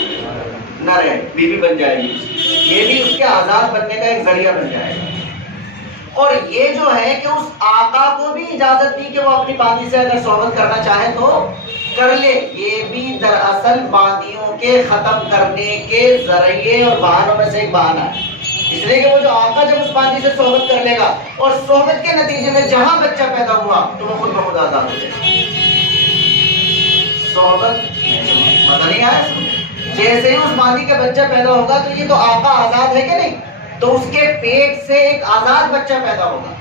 نہ رہے، بیوی بن جائے گی، یہ بھی اس کے آزاد بننے کا ایک ذریعہ بن جائے گا۔ اور یہ جو ہے کہ اس آقا کو بھی اجازت دی کہ وہ اپنی باندی سے اگر صحبت کرنا چاہے تو کر لے، یہ بھی دراصل باندیوں کے ختم کرنے کے ذریعے اور بہانوں میں سے ایک بہانہ ہے۔ اس لیے کہ وہ جو آقا جب اس باندی سے صحبت کر لے گا اور صحبت کے نتیجے میں جہاں بچہ پیدا ہوا تو وہ خود بخود آزاد ہو جائے گا۔ صحبت مزہ نہیں آیا؟ جیسے ہی اس باندی کا بچہ پیدا ہوگا تو یہ تو آقا آزاد ہے کہ نہیں، تو اس کے پیٹ سے ایک آزاد بچہ پیدا ہوگا۔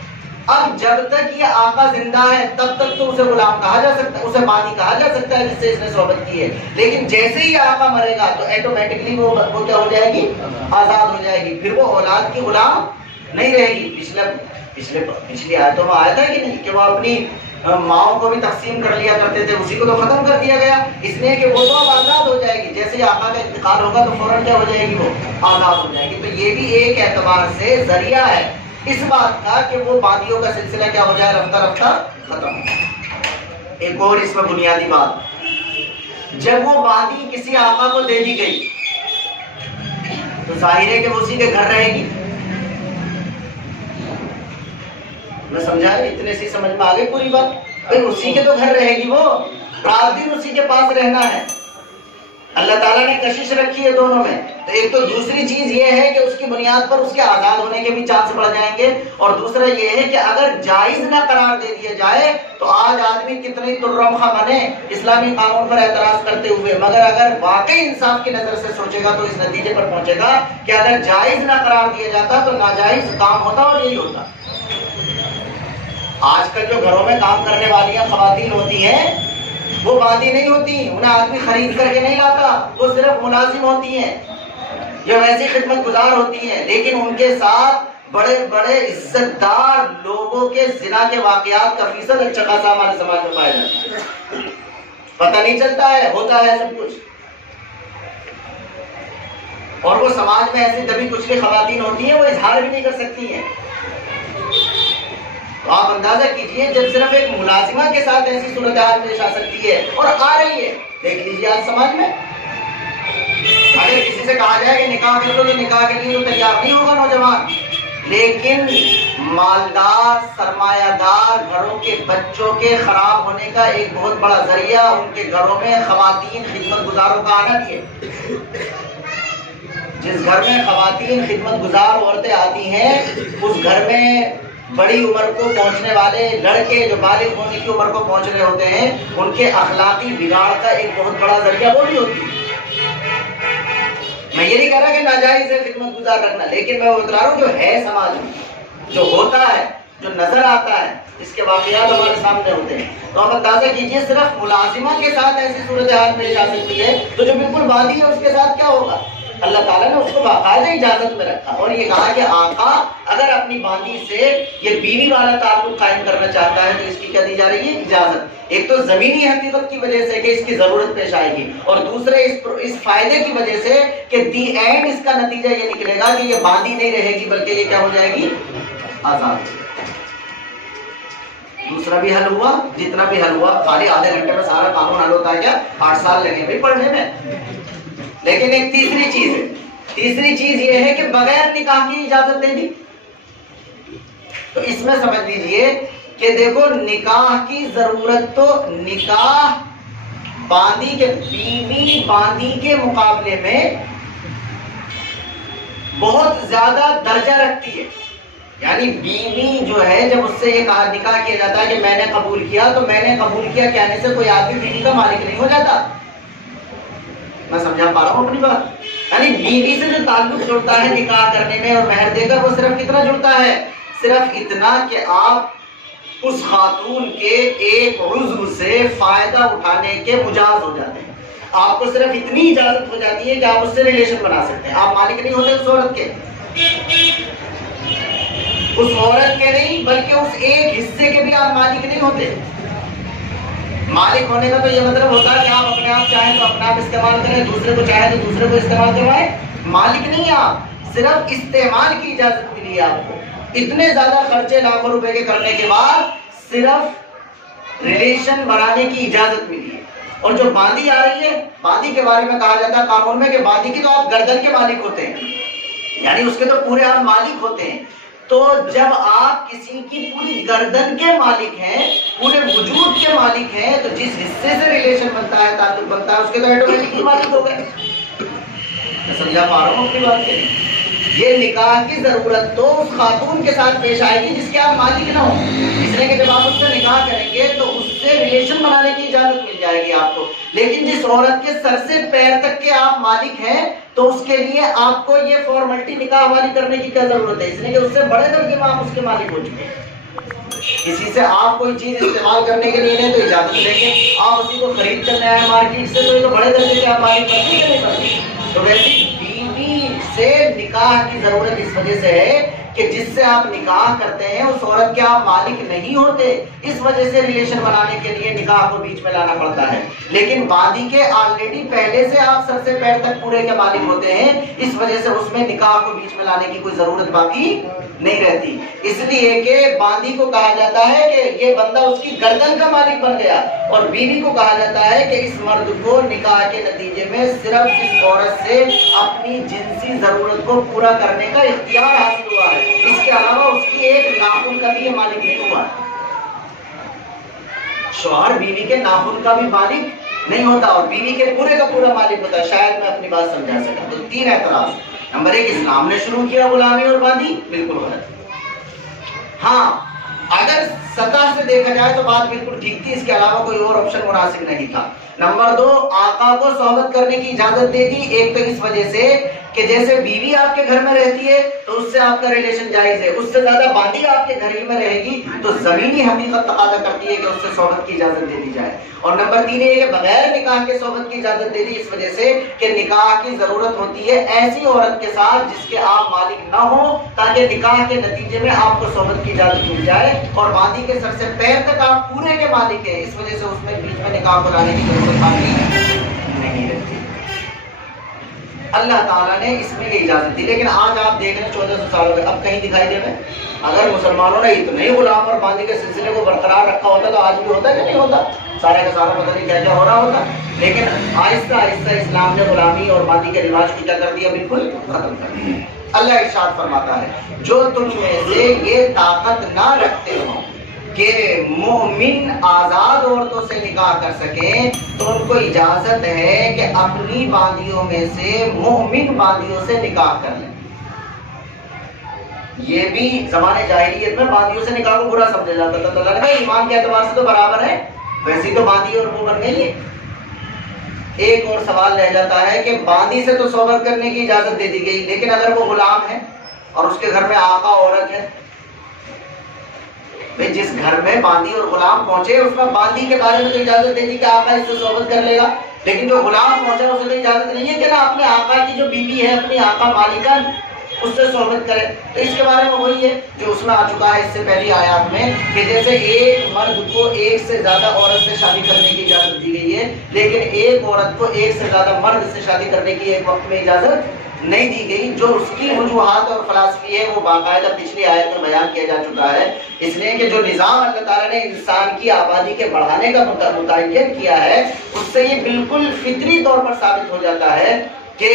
اب جب تک یہ آقا زندہ ہے تب تک تو اسے غلام کہا جا سکتا ہے، اسے باندی کہا جا سکتا ہے جس سے اس نے صحبت کی ہے، لیکن جیسے ہی آقا مرے گا تو ایٹومیٹکلی وہ کیا ہو جائے گی؟ آزاد ہو جائے گی، پھر وہ اولاد کی غلام نہیں رہے گی۔ پچھلی آیتوں میں آیا تھا کہ نہیں کہ وہ اپنی ماؤں کو بھی تقسیم کر لیا کرتے تھے، اسی کو تو ختم کر دیا گیا، اس لیے کہ وہ تو اب آزاد ہو جائے گی، جیسے ہی آقا کا انتقال ہوگا تو فوراً کیا ہو جائے گی؟ وہ آزاد ہو جائے گی۔ تو یہ بھی ایک اعتبار سے ذریعہ ہے اس بات کا کہ وہ باندیوں کا سلسلہ کیا ہو جائے؟ رفتہ رفتہ ختم ہو جائے۔ ایک اور اس میں بنیادی بات، جب وہ باندی کسی آقا کو دے دی گئی تو ظاہر ہے کہ وہ اسی کے گھر رہے گی۔ میں سمجھا اتنے سی سمجھ میں آ گئی پوری بات؟ بھائی اسی کے تو گھر رہے گی، وہ رات دن اسی کے پاس رہنا ہے۔ اللہ تعالیٰ نے کشش رکھی ہے دونوں میں۔ تو ایک تو دوسری چیز یہ ہے کہ اس کی بنیاد پر اس کے آزاد ہونے کے بھی چانس بڑھ جائیں گے، اور دوسرا یہ ہے کہ اگر جائز نہ قرار دے دیا جائے تو آج آدمی کتنی ترمخہ بنے اسلامی قانون پر اعتراض کرتے ہوئے، مگر اگر واقعی انصاف کی نظر سے سوچے گا تو اس نتیجے پر پہنچے گا کہ اگر جائز نہ قرار دیا جاتا تو ناجائز کام ہوتا اور یہی ہوتا۔ آج کل جو گھروں میں کام کرنے والی خواتین ہوتی ہیں وہ باندی نہیں ہوتی، انہیں آدمی خرید کر کے نہیں لاتا، وہ صرف ملازم ہوتی ہیں یا ویسی خدمت گزار ہوتی ہیں، لیکن ان کے ساتھ بڑے بڑے عزت دار لوگوں کے زنا کے واقعات کا فیصد اچھا خاصا ہمارے سماج میں پایا جاتا ہے۔ پتہ نہیں چلتا ہے، ہوتا ہے سب کچھ، اور وہ سماج میں ایسی دبی کچلی خواتین ہوتی ہیں وہ اظہار بھی نہیں کر سکتی ہیں۔ تو آپ اندازہ کیجئے جب صرف ایک ملازمہ کے ساتھ ایسی صورتحال پیش آ سکتی ہے اور آ رہی ہے، دیکھ لیجئے آج سماج میں اگر کسی سے کہا جائے کہ نکاح کر لو تو نکاح کے لیے تو تیار نہیں ہوگا نوجوان، لیکن مالدار سرمایہ دار گھروں کے بچوں کے خراب ہونے کا ایک بہت بڑا ذریعہ ان کے گھروں میں خواتین خدمت گزاروں کا آنا بھی ہے۔ جس گھر میں خواتین خدمت گزار عورتیں آتی ہیں اس گھر میں بڑی عمر کو پہنچنے والے لڑکے جو بالغ ہونے کی عمر کو پہنچ رہے ہوتے ہیں ان کے اخلاقی بگاڑ کا ایک بہت بڑا ذریعہ وہ بھی ہوتی ہے۔ میں یہ نہیں کہہ رہا کہ ناجائز ہے خدمت گزار رکھنا، لیکن میں بتا رہا ہوں جو ہے سماج میں، جو ہوتا ہے، جو نظر آتا ہے، اس کے واقعات ہمارے سامنے ہوتے ہیں۔ تو آپ اندازہ کیجئے صرف ملازمہ کے ساتھ ایسی صورتحال پیش آ سکتی ہے تو جو بالکل باندی ہے اس کے ساتھ کیا ہوگا؟ اللہ تعالیٰ نے اس کو باقاعدہ اجازت میں رکھا اور یہ کہا کہ آقا اگر اپنی باندی سے یہ بیوی والا تعلق قائم کرنا چاہتا ہے تو اس کی کیا دی جا رہی ہے؟ اجازت۔ ایک تو زمینی حقیقت کی وجہ سے کہ اس کی ضرورت پیش آئے گی، اور دوسرے اس فائدے کی وجہ سے کہ دی اینڈ اس کا نتیجہ یہ نکلے گا کہ یہ باندی نہیں رہے گی بلکہ یہ کیا ہو جائے گی؟ آزاد۔ دوسرا بھی حل ہوا، جتنا بھی حل ہوا، خالی آدھے گھنٹے میں سارا قانون حل ہوتا ہے کیا؟ 8 سال لگے بھی پڑھنے میں۔ لیکن ایک تیسری چیز ہے، تیسری چیز یہ ہے کہ بغیر نکاح کی اجازت دے دی۔ تو اس میں سمجھ لیجئے کہ دیکھو نکاح کی ضرورت تو نکاح باندی کے بیوی باندی کے مقابلے میں بہت زیادہ درجہ رکھتی ہے، یعنی بیوی جو ہے جب اس سے یہ نکاح کیا جاتا ہے کہ میں نے قبول کیا، تو میں نے قبول کیا کہنے سے کوئی آدمی بیوی کا مالک نہیں ہو جاتا۔ میں سمجھا پا رہا ہوں اپنی بات؟ یعنی بیوی سے جو تعلق جڑتا ہے نکاح کرنے میں اور مہر دے کر وہ صرف کتنا جڑتا ہے؟ صرف اتنا کہ آپ اس خاتون کے ایک عضو سے فائدہ اٹھانے کے مجاز ہو جاتے ہیں۔ آپ کو صرف اتنی اجازت ہو جاتی ہے کہ آپ اس سے ریلیشن بنا سکتے ہیں، آپ مالک نہیں ہوتے اس عورت کے، اس عورت کے نہیں بلکہ اس ایک حصے کے بھی آپ مالک نہیں ہوتے۔ مالک ہونے کا تو یہ مطلب ہوتا ہے کہ آپ اپنے آپ چاہیں تو اپنا آپ استعمال کریں، دوسرے کو چاہیں تو دوسرے کو استعمال کروائیں۔ مالک نہیں آپ، صرف استعمال کی اجازت ملی ہے آپ کو۔ اتنے زیادہ خرچے لاکھوں روپے کے کرنے کے بعد صرف ریلیشن بنانے کی اجازت ملی ہے۔ اور جو باندی آ رہی ہے، باندی کے بارے میں کہا جاتا ہے قانون میں کہ باندی کی تو آپ گردن کے مالک ہوتے ہیں، یعنی اس کے تو پورے آپ مالک ہوتے ہیں۔ تو جب آپ کسی کی پوری گردن کے مالک ہیں، پورے وجود کے مالک ہیں، تو جس حصے سے ریلیشن بنتا ہے، تعلق بنتا ہے، اس کے تو آٹومیٹکلی مالک ہو گئے۔ میں سمجھا پا رہا ہوں اپنی بات کے لیے؟ یہ نکاح کی ضرورت تو اس خاتون کے ساتھ پیش آئے گی جس کے آپ مالک نہ ہو، اس لیے کہ جب آپ اس سے نکاح کریں گے تو اس سے ریلیشن بنانے کی اجازت مل جائے گی آپ کو۔ لیکن جس عورت کے سر سے پیر تک کے آپ مالک ہیں تو اس کے لیے آپ کو یہ فارملٹی نکاح والی کرنے کی کیا ضرورت ہے؟ اس لیے کہ اس سے بڑے درجے میں آپ اس کے مالک ہو چکے ہیں۔ کسی سے آپ کوئی چیز استعمال کرنے کے لیے لیں تو اجازت لیں گے، آپ اسی کو خرید کرنے آئے مارکیٹ سے تو یہ تو بڑے درجے کے آپ مالک کرتے ہیں نہیں کرتے؟ تو ویسے بیوی سے نکاح کی ضرورت اس وجہ سے ہے کہ جس سے آپ نکاح کرتے ہیں اس عورت کے آپ مالک نہیں ہوتے، اس وجہ سے ریلیشن بنانے کے لیے نکاح کو بیچ میں لانا پڑتا ہے۔ لیکن باندی کے آلریڈی پہلے سے آپ سر سے پیر تک پورے کے مالک ہوتے ہیں، اس وجہ سے اس میں نکاح کو بیچ میں لانے کی کوئی ضرورت باقی نہیں رہتی۔ اس لیے کہ باندی کو کہا جاتا ہے کہ یہ بندہ اس کی گردن کا مالک بن گیا، اور بیوی کو کہا جاتا ہے کہ اس مرد کو نکاح کے نتیجے میں صرف اس عورت سے اپنی جنسی ضرورت کو پورا کرنے کا اختیار حاصل ہوا ہے، اس کے علاوہ اس کی ایک ناخن کا بھی یہ مالک نہیں ہوا۔ شوہر بیوی کے ناخن کا بھی مالک نہیں ہوتا اور بیوی کے پورے کا پورا مالک ہوتا ہے۔ شاید میں اپنی بات سمجھا سکا۔ تو تین اعتراض۔ نمبر ایک، اسلام نے شروع کیا غلامی اور باندی، بالکل غلط۔ ہاں اگر سطح سے دیکھا جائے تو بات بالکل ٹھیک تھی، اس کے علاوہ کوئی اور آپشن مناسب نہیں تھا۔ نمبر دو، آقا کو صحبت کرنے کی اجازت دے دی، ایک تو اس وجہ سے کہ جیسے بیوی آپ کے گھر میں رہتی ہے تو اس سے آپ کا ریلیشن جائز ہے، اس سے زیادہ باندی آپ کے گھر ہی میں رہے گی تو زمینی حقیقت تقاضا کرتی ہے کہ اس سے صحبت کی اجازت دے دی جائے۔ اور نمبر تین یہ کہ بغیر نکاح کے صحبت کی اجازت دے دی اس وجہ سے کہ نکاح کی ضرورت ہوتی ہے ایسی عورت کے ساتھ جس کے آپ مالک نہ ہوں، تاکہ نکاح کے نتیجے میں آپ کو صحبت کی اجازت مل جائے، اور باندی کے سر سے پیر تک آپ پورے کے مالک ہیں، اس وجہ سے اس میں بیچ میں نکاح کو لانے کی ضرورت نہیں رہتی۔ اللہ تعالیٰ نے اس میں یہ اجازت دی، لیکن آج آپ دیکھ رہے ہیں 1400 سالوں میں اب کہیں دکھائی دے رہے ہیں۔ اگر مسلمانوں نے اتنے غلام اور باندی کے سلسلے کو برقرار رکھا ہوتا تو آج بھی ہوتا کہ نہیں ہوتا؟ سارے کا سارا پتہ نہیں کیا کیا ہو رہا ہوتا۔ لیکن آہستہ آہستہ اسلام نے غلامی اور باندی کے رواج کو کیا کر دیا؟ بالکل ختم کر دیا۔ اللہ ارشاد فرماتا ہے جو تم میں سے یہ طاقت نہ رکھتے ہو کہ مومن آزاد عورتوں سے نکاح کر سکیں تو ان کو اجازت ہے کہ اپنی باندیوں میں سے مومن باندیوں سے نکاح کر لیں۔ یہ بھی زمانے جاہلیت میں باندیوں سے نکاح کو برا سمجھا جاتا تھا، تو اللہ نے کہا ایمان کے اعتبار سے تو برابر ہے، ویسی تو باندی اور وہ بن گئی ہے۔ ایک اور سوال رہ جاتا ہے کہ باندی سے تو صحبت کرنے کی اجازت دے دی گئی، لیکن اگر وہ غلام ہے اور اس کے گھر میں آقا عورت ہے، جس گھر میں باندی اور غلام پہنچے اس میں باندی کے بارے میں تو اجازت دے دی کہ آقا اس سے صحبت کر لے گا، لیکن جو غلام پہنچا اسے تو اجازت نہیں ہے کہ نا اپنے آقا کی جو بیوی ہے، اپنی آقا مالکن، اس سے صحبت کرے۔ تو اس کے بارے میں وہی ہے جو اس میں آ چکا ہے اس سے پہلی آیات میں کہ جیسے ایک مرد کو ایک سے زیادہ عورت سے شادی کرنے کی اجازت دی گئی ہے، لیکن ایک عورت کو ایک سے زیادہ مرد سے شادی کرنے کی ایک وقت میں اجازت نہیں دی گئی۔ جو اس کی وجوہات اور فلسفی ہے وہ باقاعدہ پچھلی آیت میں بیان کیا جا چکا ہے، اس لیے کہ جو نظام اللہ تعالیٰ نے انسان کی آبادی کے بڑھانے کا متعین کیا ہے اس سے یہ بالکل فطری طور پر ثابت ہو جاتا ہے کہ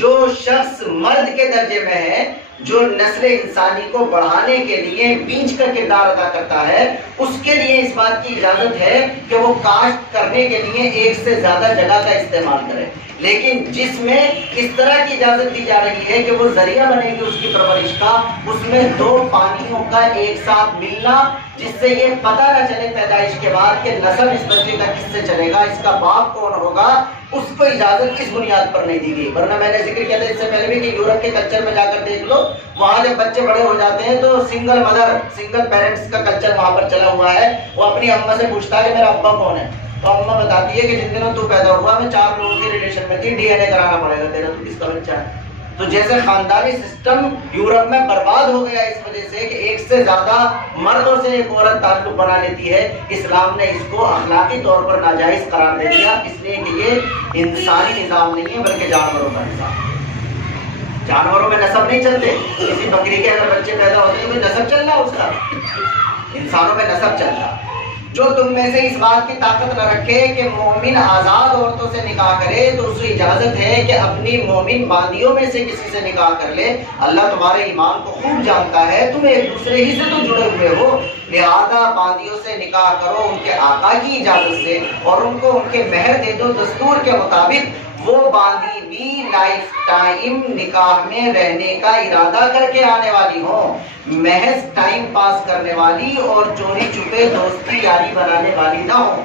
جو شخص مرد کے درجے میں ہے، جو نسل انسانی کو بڑھانے کے لیے بیج کا کردار ادا کرتا ہے، اس کے لیے اس بات کی اجازت ہے کہ وہ کاشت کرنے کے لیے ایک سے زیادہ جگہ کا استعمال کرے، لیکن جس میں اس طرح کی اجازت دی جا رہی ہے کہ وہ ذریعہ بنے گی اس کی پرورش کا، اس میں دو پانیوں کا ایک ساتھ ملنا، جس سے یہ پتہ نہ چلے پیدائش کے بعد کہ نسل اس بچے کا کس سے چلے گا، اس کا باپ کون ہوگا، اس کو اجازت اس بنیاد پر نہیں دی گئی۔ ورنہ میں نے ذکر کیا تھا اس سے پہلے بھی کہ یورپ کے کلچر میں جا کر دیکھ لو، وہاں جب بچے بڑے ہو جاتے ہیں تو سنگل مدر، سنگل پیرنٹس کا کلچر وہاں پر چلا ہوا ہے۔ وہ اپنی اماں سے پوچھتا ہے کہ میرا ابا کون ہے، تو اماں بتاتی ہے کہ جن دنوں تو پیدا ہوا میں 4 لوگوں کی ریلیشن میں تھی، ڈی این اے کرانا پڑے گا تیرا، تو کس کا بچہ ہے۔ تو جیسے خاندانی سسٹم یورپ میں برباد ہو گیا اس وجہ سے کہ ایک سے زیادہ مردوں سے ایک عورت تعلق بنا لیتی ہے، اسلام نے اس کو اخلاقی طور پر ناجائز قرار دے دیا، اس لیے کہ یہ انسانی نظام نہیں ہے بلکہ جانوروں کا نظام۔ جانوروں میں نسب نہیں چلتے، کسی بکری کے اگر بچے پیدا ہوتے ہیں تو نسب چل رہا اس کا، انسانوں میں نسب چل رہا۔ جو تم میں سے اس بات کی طاقت نہ رکھے کہ مومن آزاد عورتوں سے نکاح کرے تو اس کو اجازت ہے کہ اپنی مومن باندیوں میں سے کسی سے نکاح کر لے۔ اللہ تمہارے ایمان کو خوب جانتا ہے، تم ایک دوسرے ہی سے تو جڑے ہوئے ہو، لہذا باندیوں سے نکاح کرو ان کے آقا کی اجازت سے، اور ان کو ان کے مہر دے دو دستور کے مطابق۔ وہ باندی بھی لائف ٹائم نکاح میں رہنے کا ارادہ کر کے آنے والی ہوں، محض ٹائم پاس کرنے والی اور چوری چھپے دوستی یاری بنانے والی نہ ہوں۔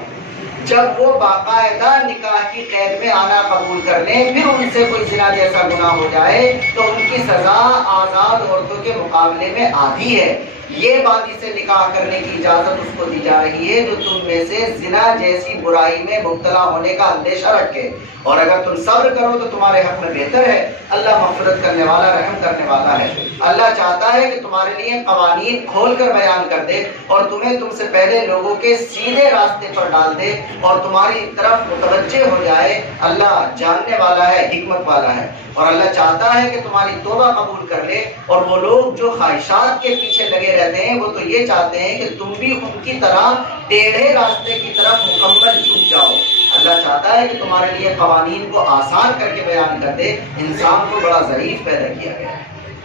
جب وہ باقاعدہ نکاح کی قید میں آنا قبول کر لیں، پھر ان سے کوئی زنا جیسا گناہ ہو جائے تو ان کی سزا آزاد عورتوں کے مقابلے میں آدھی ہے۔ یہ باندی سے نکاح کرنے کی اجازت اس کو دی جا رہی ہے جو تم میں سے زنا جیسی برائی میں مبتلا ہونے کا اندیشہ رکھے، اور اگر تم صبر کرو تو تمہارے حق میں بہتر ہے۔ اللہ مغفرت کرنے والا، رحم کرنے والا ہے۔ اللہ چاہتا ہے کہ تمہارے لیے قوانین کھول کر بیان کر دے اور تمہیں تم سے پہلے لوگوں کے سیدھے راستے پر ڈال دے اور تمہاری طرف متوجہ ہو جائے۔ اللہ جاننے والا ہے، حکمت والا ہے، اور اللہ چاہتا ہے کہ تمہاری توبہ قبول کر لے۔ اور وہ لوگ جو خواہشات کے پیچھے لگے رہتے ہیں وہ تو یہ چاہتے ہیں کہ تم بھی ان کی طرح ٹیڑھے راستے کی طرف مکمل جھک جاؤ۔ اللہ چاہتا ہے کہ تمہارے لیے قوانین کو آسان کر کے بیان کر دے۔ انسان کو بڑا ضعیف پیدا کیا گیا ہے۔